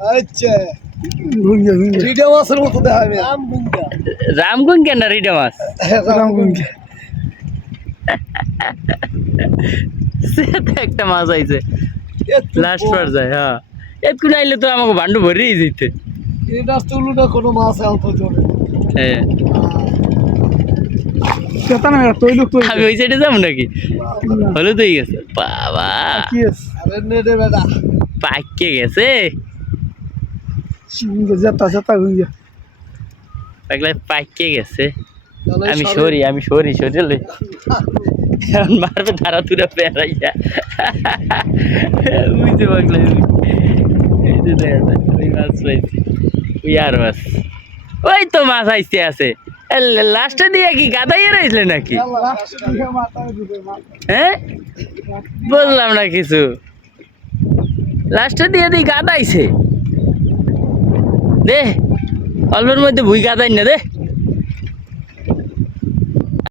আচ্ছা রিডা মাছের মতো দেখা যায় রামগুঙ্গা না রিডা মাছ রামগুঙ্গা সেটা একটা মাছ আইছে লাস্ট পর্যায়ে হ্যাঁ একটু আইলে তো আমাকে ভান্ডু ভরেই যেতে এটা তুলুটা কোনো মাছ অল্প জমে হ্যাঁ কেতা না তৈল তৈল আমি ওই সাইডে যাবো নাকি হলো তো গেছে বাবা কি আছে আরে নেড়ে বেটা পাইকে গেছে যেতা যেতা হইয়া পাগলা পাইকে গেছে আমি সরি সরিলে এখন মারবে ধারা তুরা পেরাইয়া বুঝতে পারলে এই যে দেখা যায় ওই মাছ পাইছি ওই আর মাছ ওই তো মাছ আইসতে আছে লাস্টে দিয়ে কি গাদাইয়ে রয়েছিল নাকি হ্যাঁ বললাম না কিছু লাস্টে দিয়ে দিই গাদাইছে দে অল্পের মধ্যে ভুই গাদাই না দে